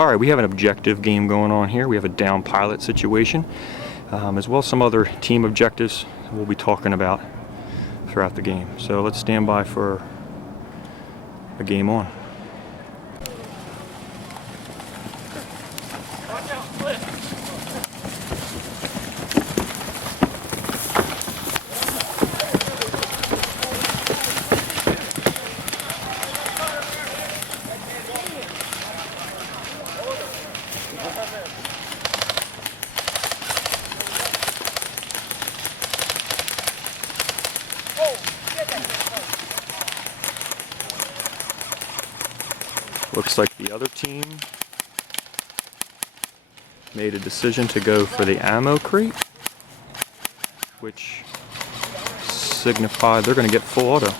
Alright, we have an objective game going on here. We have a down pilot situation, as well as some other team objectives we'll be talking about throughout the game. So let's stand by for a game on. Looks like the other team made a decision to go for the ammo crate, which signified they're going to get full auto.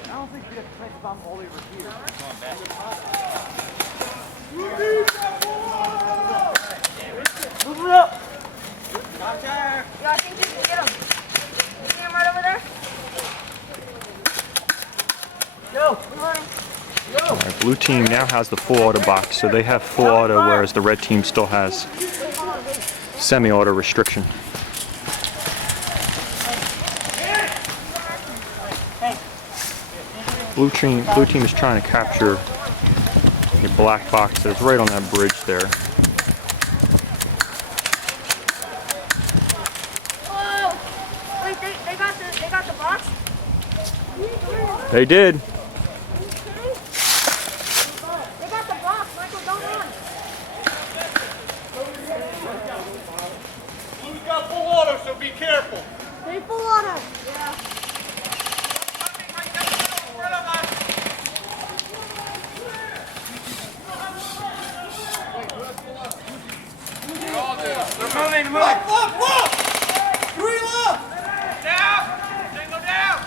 I don't think you have to place the bomb all the way over here. Move it up! Yeah, I think you can get him. You see him right over there? Go! Alright, blue team now has the full auto box, so they have full auto, whereas the red team still has semi-auto restriction. Blue team is trying to capture a black box that's right on that bridge there. Oh! Wait, they got the box? They did. They got the box, Michael, don't run. Blue's got full auto, so be careful. They full auto. Yeah. They're moving. Left! 3 left! Down! Single down!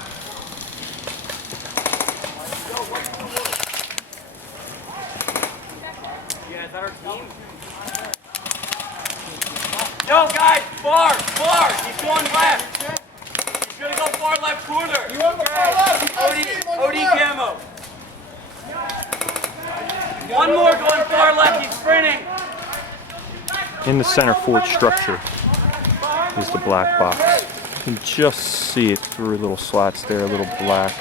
Yeah, is that our team? Yo, guys, far! He's going left! He's gonna go far left corner! You want the far left! OD camo! One more going far left, he's sprinting! In the center forward structure is the black box. You can just see it through little slots there, a little black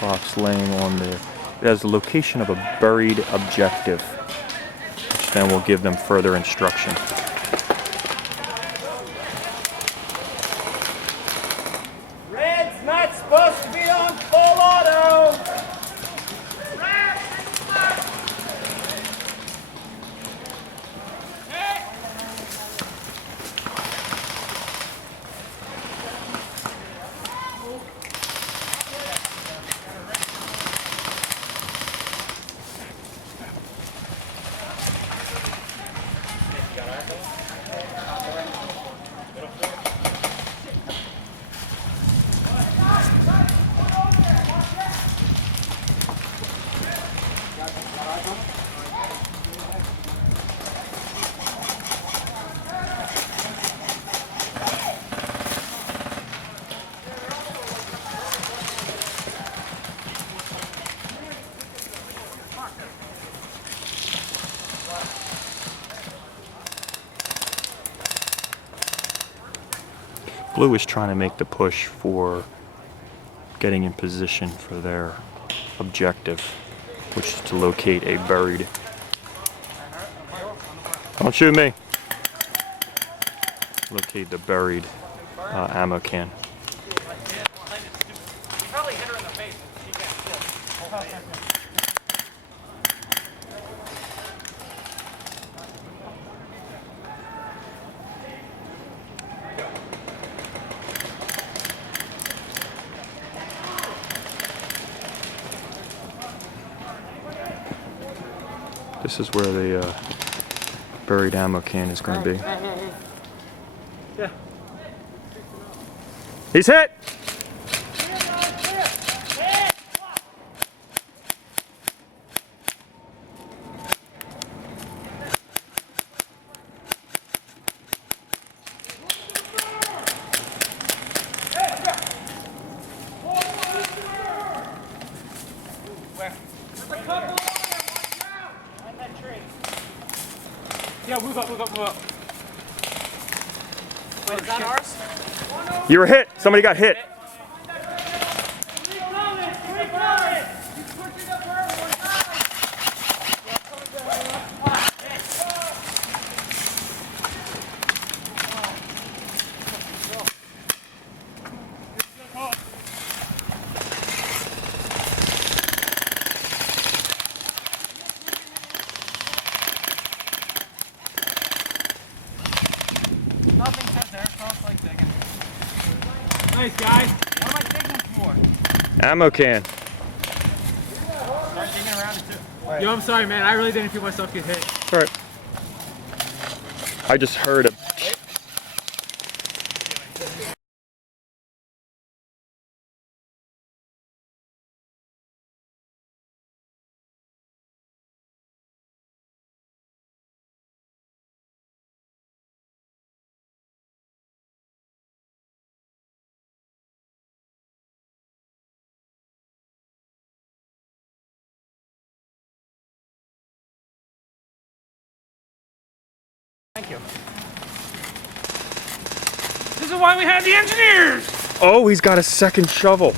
box laying on there. It has the location of a buried objective, which then will give them further instruction. Red's not supposed to be on full auto! Blue is trying to make the push for getting in position for their objective, which is to locate a buried. Don't shoot me. locate the buried ammo can. He probably hit her in the face and she can't kill. This is where the buried ammo can is going to be. Yeah. He's hit! Yeah, move up, move up, move up. Wait, is that ours? You were hit! Somebody got hit! Nothing says Airsoft like digging. Nice, guys. What am I digging for? Ammo can. Start digging around it too. Yo, I'm sorry, man. I really didn't feel myself get hit. Alright. I just heard a... Thank you. This is why we have the engineers! Oh, he's got a second shovel.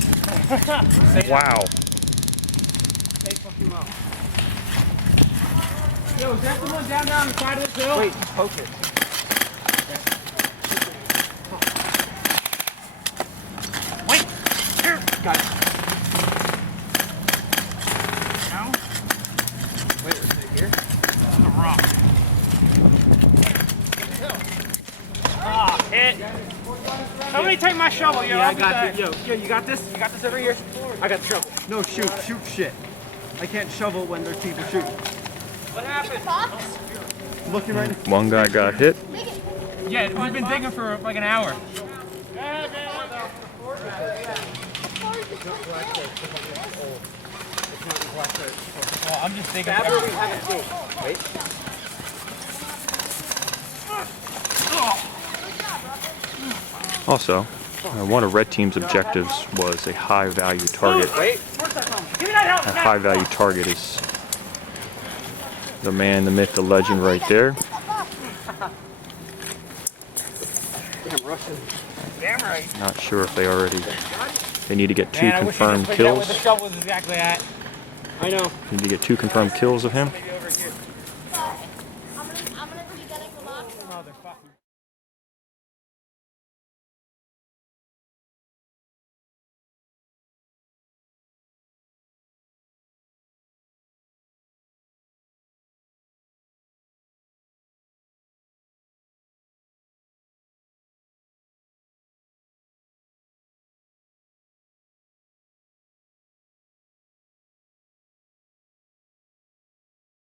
Wow. Yo, is that the one down there on the side of this hill? Wait, poke it. Wait! Here! Got it. No? Wait, is it here? It's a rock. Ah, hit! Somebody take my shovel, yo. Yeah, I got it. Yo, you got this? You got this over here? I got the shovel. No, shoot shit. I can't shovel when there's people shooting. What happened? Looking right now. One guy got hit. Yeah, we've been digging for like an hour. Well, I'm just digging. Wait. Also, one of Red Team's objectives was a high value target. Wait. Give me that help. A high value target is the man, the myth, the legend right there. Damn right. Not sure if they already... They need to get 2 Man, I wish I confirmed just figured out where kills. the shovel was exactly at. I know. Need to get 2 confirmed kills of him.